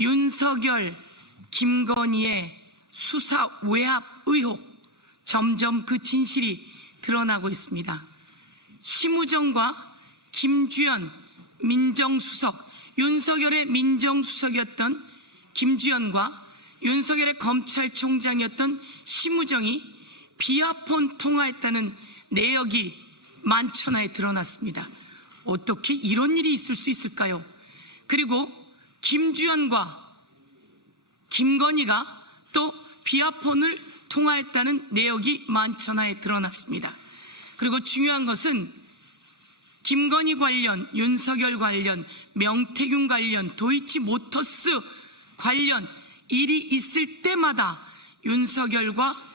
윤석열, 김건희의 수사 외압 의혹, 점점 그 진실이 드러나고 있습니다. 심우정과 김주연 민정수석, 윤석열의 민정수석이었던 김주연과 윤석열의 검찰총장이었던 심우정이 비아폰 통화했다는 내역이 만천하에 드러났습니다. 어떻게 이런 일이 있을 수 있을까요? 그리고 김주연과 김건희가 또 비아폰을 통화했다는 내역이 만천하에 드러났습니다. 그리고 중요한 것은 김건희 관련, 윤석열 관련, 명태균 관련, 도이치모터스 관련 일이 있을 때마다 윤석열과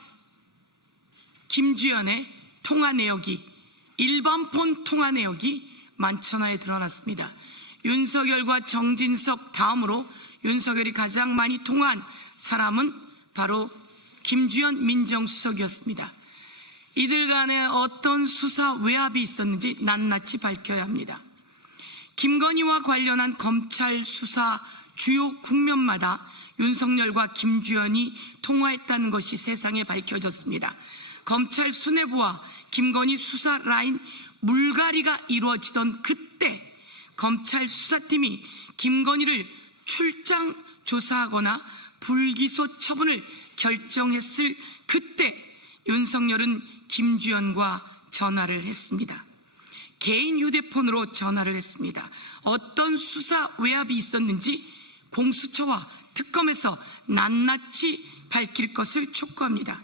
김주연의 통화 내역이, 일반폰 통화 내역이 만천하에 드러났습니다. 윤석열과 정진석 다음으로 윤석열이 가장 많이 통화한 사람은 바로 김주연 민정수석이었습니다. 이들 간에 어떤 수사 외압이 있었는지 낱낱이 밝혀야 합니다. 김건희와 관련한 검찰 수사 주요 국면마다 윤석열과 김주연이 통화했다는 것이 세상에 밝혀졌습니다. 검찰 수뇌부와 김건희 수사 라인 물갈이가 이루어지던 그때 검찰 수사팀이 김건희를 출장 조사하거나 불기소 처분을 결정했을 그때 윤석열은 김주연과 전화를 했습니다. 개인 휴대폰으로 전화를 했습니다. 어떤 수사 외압이 있었는지 공수처와 특검에서 낱낱이 밝힐 것을 촉구합니다.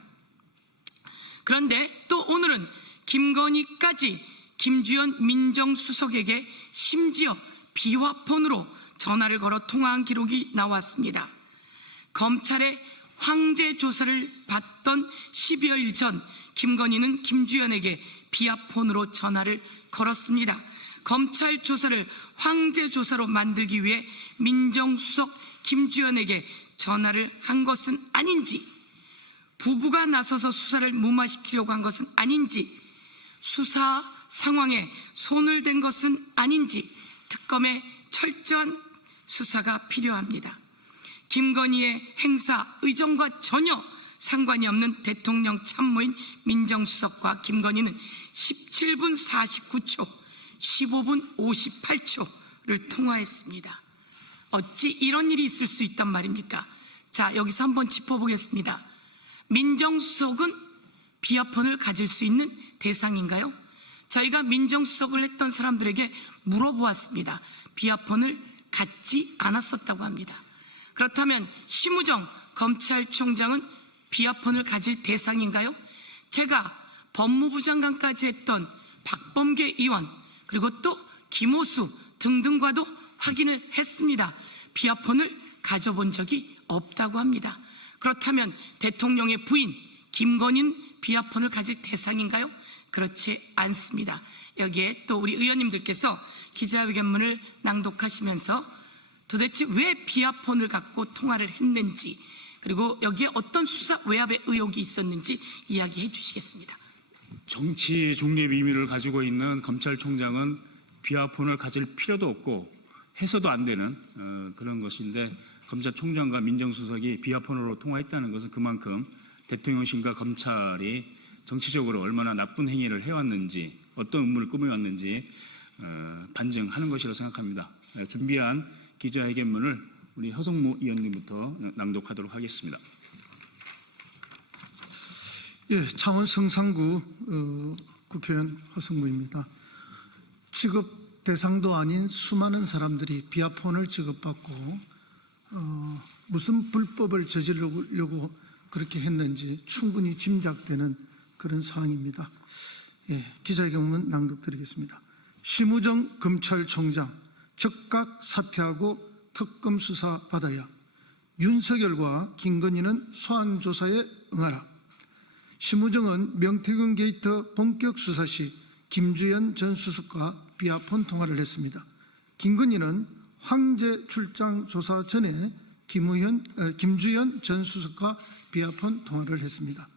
그런데 또 오늘은 김건희까지 김주연 민정수석에게 심지어 비화폰으로 전화를 걸어 통화한 기록이 나왔습니다. 검찰의 황제 조사를 받던 10여일 전 김건희는 김주연에게 비화폰으로 전화를 걸었습니다. 검찰 조사를 황제 조사로 만들기 위해 민정수석 김주연에게 전화를 한 것은 아닌지, 부부가 나서서 수사를 무마시키려고 한 것은 아닌지, 수사 상황에 손을 댄 것은 아닌지 특검의 철저한 수사가 필요합니다. 김건희의 행사 의정과 전혀 상관이 없는 대통령 참모인 민정수석과 김건희는 17분 49초, 15분 58초를 통화했습니다. 어찌 이런 일이 있을 수 있단 말입니까? 자, 여기서 한번 짚어보겠습니다. 민정수석은 비화폰을 가질 수 있는 대상인가요? 저희가 민정수석을 했던 사람들에게 물어보았습니다. 비화폰을 갖지 않았었다고 합니다. 그렇다면 심우정 검찰총장은 비화폰을 가질 대상인가요? 제가 법무부 장관까지 했던 박범계 의원, 그리고 또 김호수 등등과도 확인을 했습니다. 비화폰을 가져본 적이 없다고 합니다. 그렇다면 대통령의 부인 김건희는 비화폰을 가질 대상인가요? 그렇지 않습니다. 여기에 또 우리 의원님들께서 기자회견문을 낭독하시면서 도대체 왜 비화폰을 갖고 통화를 했는지, 그리고 여기에 어떤 수사 외압의 의혹이 있었는지 이야기해 주시겠습니다. 정치 중립 의미를 가지고 있는 검찰총장은 비화폰을 가질 필요도 없고 해서도 안 되는 그런 것인데, 검찰총장과 민정수석이 비화폰으로 통화했다는 것은 그만큼 대통령실과 검찰이 정치적으로 얼마나 나쁜 행위를 해왔는지, 어떤 음모를 꾸며왔는지 반증하는 것이라고 생각합니다. 준비한 기자회견문을 우리 허성무 의원님부터 낭독하도록 하겠습니다. 예, 창원 성산구 국회의원 허성무입니다. 취급 대상도 아닌 수많은 사람들이 비화폰을 취급받고 무슨 불법을 저지르려고 그렇게 했는지 충분히 짐작되는 그런 상황입니다. 예, 기자회견문 낭독드리겠습니다. 심우정 검찰총장 즉각 사퇴하고 특검 수사 받아야. 윤석열과 김건희는 소환 조사에 응하라. 심우정은 명태균 게이트 본격 수사 시 김주연 전 수석과 비화폰 통화를 했습니다. 김건희는 황제 출장 조사 전에 김주연 전 수석과 비화폰 통화를 했습니다.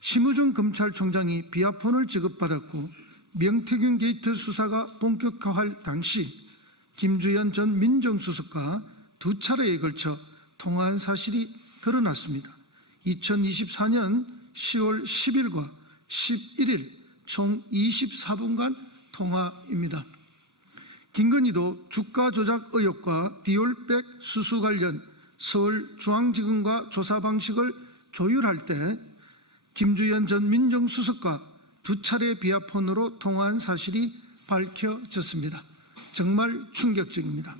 심우정 검찰총장이 비화폰을 지급받았고 명태균 게이트 수사가 본격화할 당시 김주연 전 민정수석과 두 차례에 걸쳐 통화한 사실이 드러났습니다. 2024년 10월 10일과 11일 총 24분간 통화입니다. 김건희도 주가 조작 의혹과 디올백 수수 관련 서울중앙지검과 조사 방식을 조율할 때 김주현 전 민정수석과 두 차례 비아폰으로 통화한 사실이 밝혀졌습니다. 정말 충격적입니다.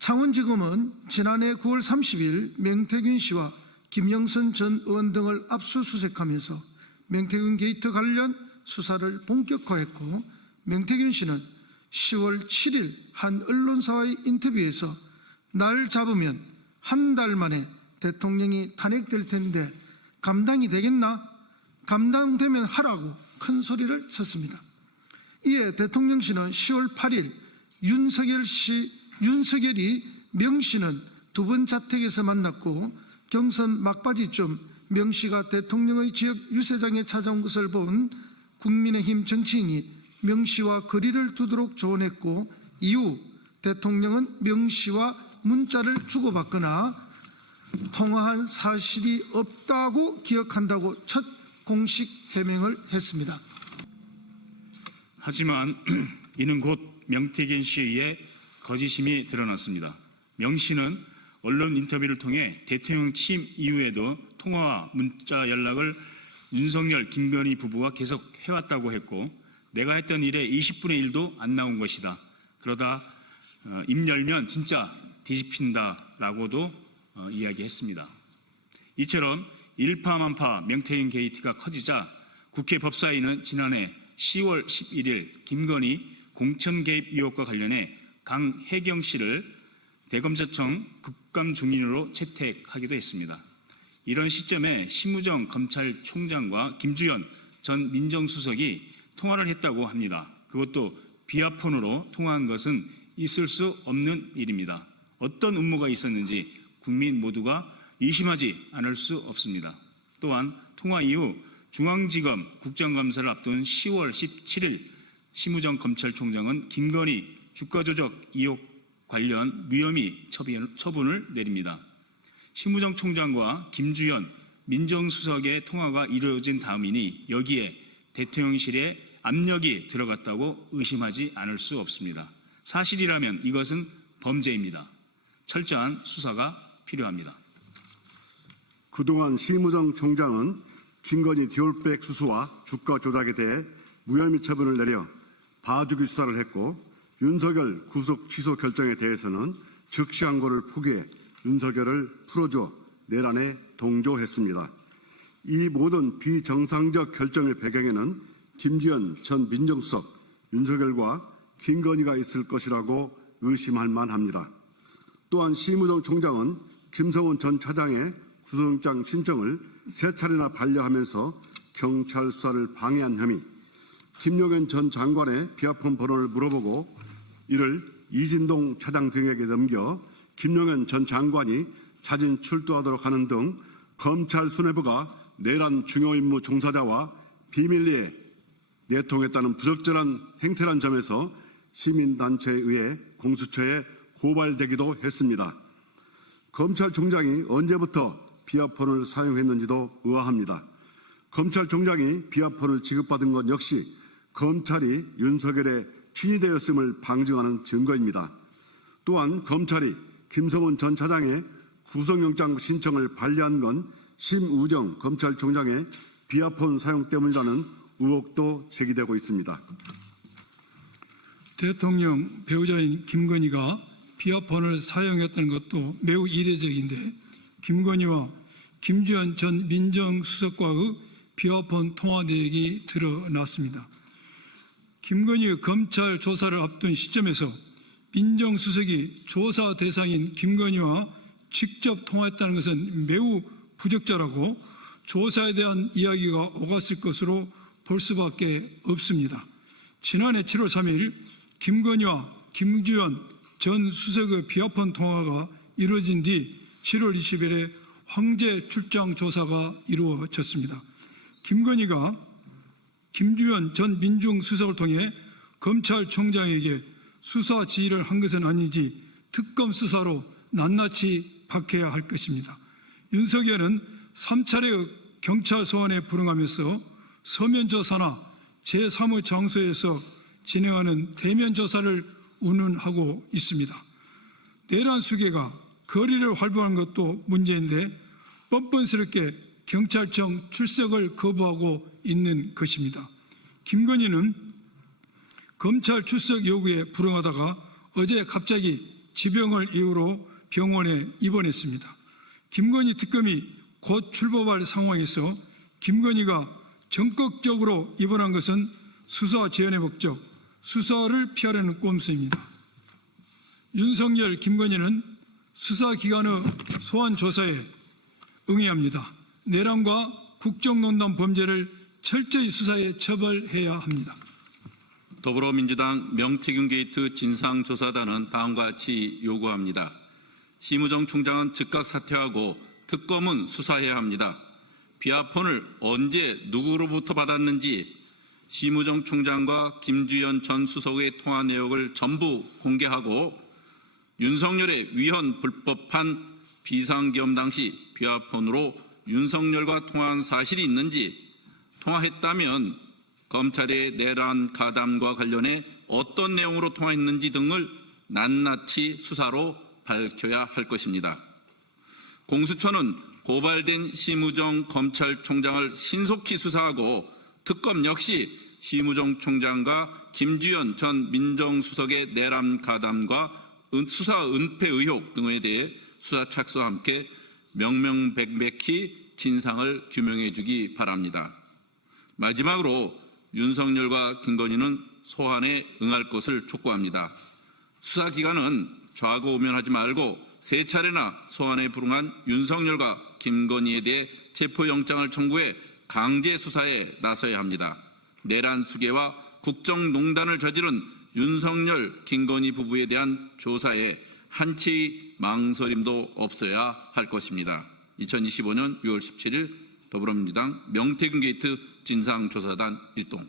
창원지검은 지난해 9월 30일 명태균 씨와 김영선 전 의원 등을 압수수색하면서 명태균 게이트 관련 수사를 본격화했고, 명태균 씨는 10월 7일 한 언론사와의 인터뷰에서 날 잡으면 한 달 만에 대통령이 탄핵될 텐데 감당이 되겠나? 감당되면 하라고 큰 소리를 쳤습니다. 이에 대통령실은 10월 8일 윤석열이 명 씨는 두 번 자택에서 만났고 경선 막바지쯤 명 씨가 대통령의 지역 유세장에 찾아온 것을 본 국민의힘 정치인이 명 씨와 거리를 두도록 조언했고, 이후 대통령은 명 씨와 문자를 주고받거나 통화한 사실이 없다고 기억한다고 첫 공식 해명을 했습니다. 하지만 이는 곧 명태균 씨에 의해 거짓임이 드러났습니다. 명 씨는 언론 인터뷰를 통해 대통령 취임 이후에도 통화와 문자 연락을 윤석열, 김건희 부부와 계속 해왔다고 했고, 내가 했던 일에 20분의 1도 안 나온 것이다. 그러다 입 열면 진짜 뒤집힌다라고도 이야기했습니다. 이처럼 일파만파 명태균 게이트가 커지자 국회 법사위는 지난해 10월 11일 김건희 공천 개입 의혹과 관련해 강혜경 씨를 대검찰청 국감중인으로 채택하기도 했습니다. 이런 시점에 심우정 검찰총장과 김주현 전 민정수석이 통화를 했다고 합니다. 그것도 비아폰으로 통화한 것은 있을 수 없는 일입니다. 어떤 음모가 있었는지 국민 모두가 의심하지 않을 수 없습니다. 또한 통화 이후 중앙지검 국정감사를 앞둔 10월 17일 심우정 검찰총장은 김건희 주가조작 의혹 관련 무혐의 처분을 내립니다. 심우정 총장과 김주현 민정수석의 통화가 이루어진 다음이니 여기에 대통령실에 압력이 들어갔다고 의심하지 않을 수 없습니다. 사실이라면 이것은 범죄입니다. 철저한 수사가 필요합니다. 그동안 심우정 총장은 김건희 디올백 수수와 주가 조작에 대해 무혐의 처분을 내려 봐주기 수사를 했고, 윤석열 구속 취소 결정에 대해서는 즉시 항고를 포기해 윤석열을 풀어줘 내란에 동조했습니다. 이 모든 비정상적 결정의 배경에는 김주현 전 민정수석, 윤석열과 김건희가 있을 것이라고 의심할 만합니다. 또한 심우정 총장은 김성훈 전 차장의 구속영장 신청을 3차례나 반려하면서 경찰 수사를 방해한 혐의, 김용현 전 장관의 비아폰 번호를 물어보고 이를 이진동 차장 등에게 넘겨 김용현 전 장관이 자진 출두하도록 하는 등 검찰 수뇌부가 내란 중요 임무 종사자와 비밀리에 내통했다는 부적절한 행태란 점에서 시민단체에 의해 공수처에 고발되기도 했습니다. 검찰총장이 언제부터 비아폰을 사용했는지도 의아합니다. 검찰총장이 비아폰을 지급받은 것 역시 검찰이 윤석열의 친위되었음을 방증하는 증거입니다. 또한 검찰이 김성훈 전 차장의 구속영장 신청을 반려한 건 심우정 검찰총장의 비아폰 사용 때문이라는 의혹도 제기되고 있습니다. 대통령 배우자인 김건희가 비아폰을 사용했다는 것도 매우 이례적인데, 김건희와 김주현 전 민정수석과의 비아폰 통화 내역이 드러났습니다. 김건희의 검찰 조사를 앞둔 시점에서 민정수석이 조사 대상인 김건희와 직접 통화했다는 것은 매우 부적절하고 조사에 대한 이야기가 오갔을 것으로 볼 수밖에 없습니다. 지난해 7월 3일 김건희와 김주현 전 수석의 비아폰 통화가 이루어진 뒤 7월 20일에 황제 출장 조사가 이루어졌습니다. 김건희가 김주현 전 민정수석을 통해 검찰총장에게 수사 지휘를 한 것은 아닌지 특검 수사로 낱낱이 밝혀야 할 것입니다. 윤석열은 3차례의 경찰 소환에 불응하면서 서면 조사나 제3의 장소에서 진행하는 대면 조사를 운운하고 있습니다. 내란 수계가 거리를 활보하는 것도 문제인데 뻔뻔스럽게 경찰청 출석을 거부하고 있는 것입니다. 김건희는 검찰 출석 요구에 불응하다가 어제 갑자기 지병을 이유로 병원에 입원했습니다. 김건희 특검이 곧 출범할 상황에서 김건희가 적극적으로 입원한 것은 수사 재현의 목적, 수사를 피하려는 꼼수입니다. 윤석열, 김건희는 수사기관의 소환 조사에 응해야 합니다. 내란과 국정농단 범죄를 철저히 수사에 처벌해야 합니다. 더불어민주당 명태균 게이트 진상조사단은 다음과 같이 요구합니다. 심우정 총장은 즉각 사퇴하고 특검은 수사해야 합니다. 비아폰을 언제 누구로부터 받았는지 심우정 총장과 김주현 전 수석의 통화 내역을 전부 공개하고 윤석열의 위헌 불법한 비상계엄 당시 비아폰으로 윤석열과 통화한 사실이 있는지, 통화했다면 검찰의 내란 가담과 관련해 어떤 내용으로 통화했는지 등을 낱낱이 수사로 밝혀야 할 것입니다. 공수처는 고발된 심우정 검찰총장을 신속히 수사하고 특검 역시 심우정 총장과 김주현 전 민정수석의 내란 가담과 수사 은폐 의혹 등에 대해 수사 착수와 함께 명명백백히 진상을 규명해 주기 바랍니다. 마지막으로 윤석열과 김건희는 소환에 응할 것을 촉구합니다. 수사기관은 좌고우면하지 말고 3차례나 소환에 불응한 윤석열과 김건희에 대해 체포영장을 청구해 강제 수사에 나서야 합니다. 내란 수계와 국정농단을 저지른 윤석열, 김건희 부부에 대한 조사에 한치의 망설임도 없어야 할 것입니다. 2025년 6월 17일 더불어민주당 명태균 게이트 진상조사단 일동.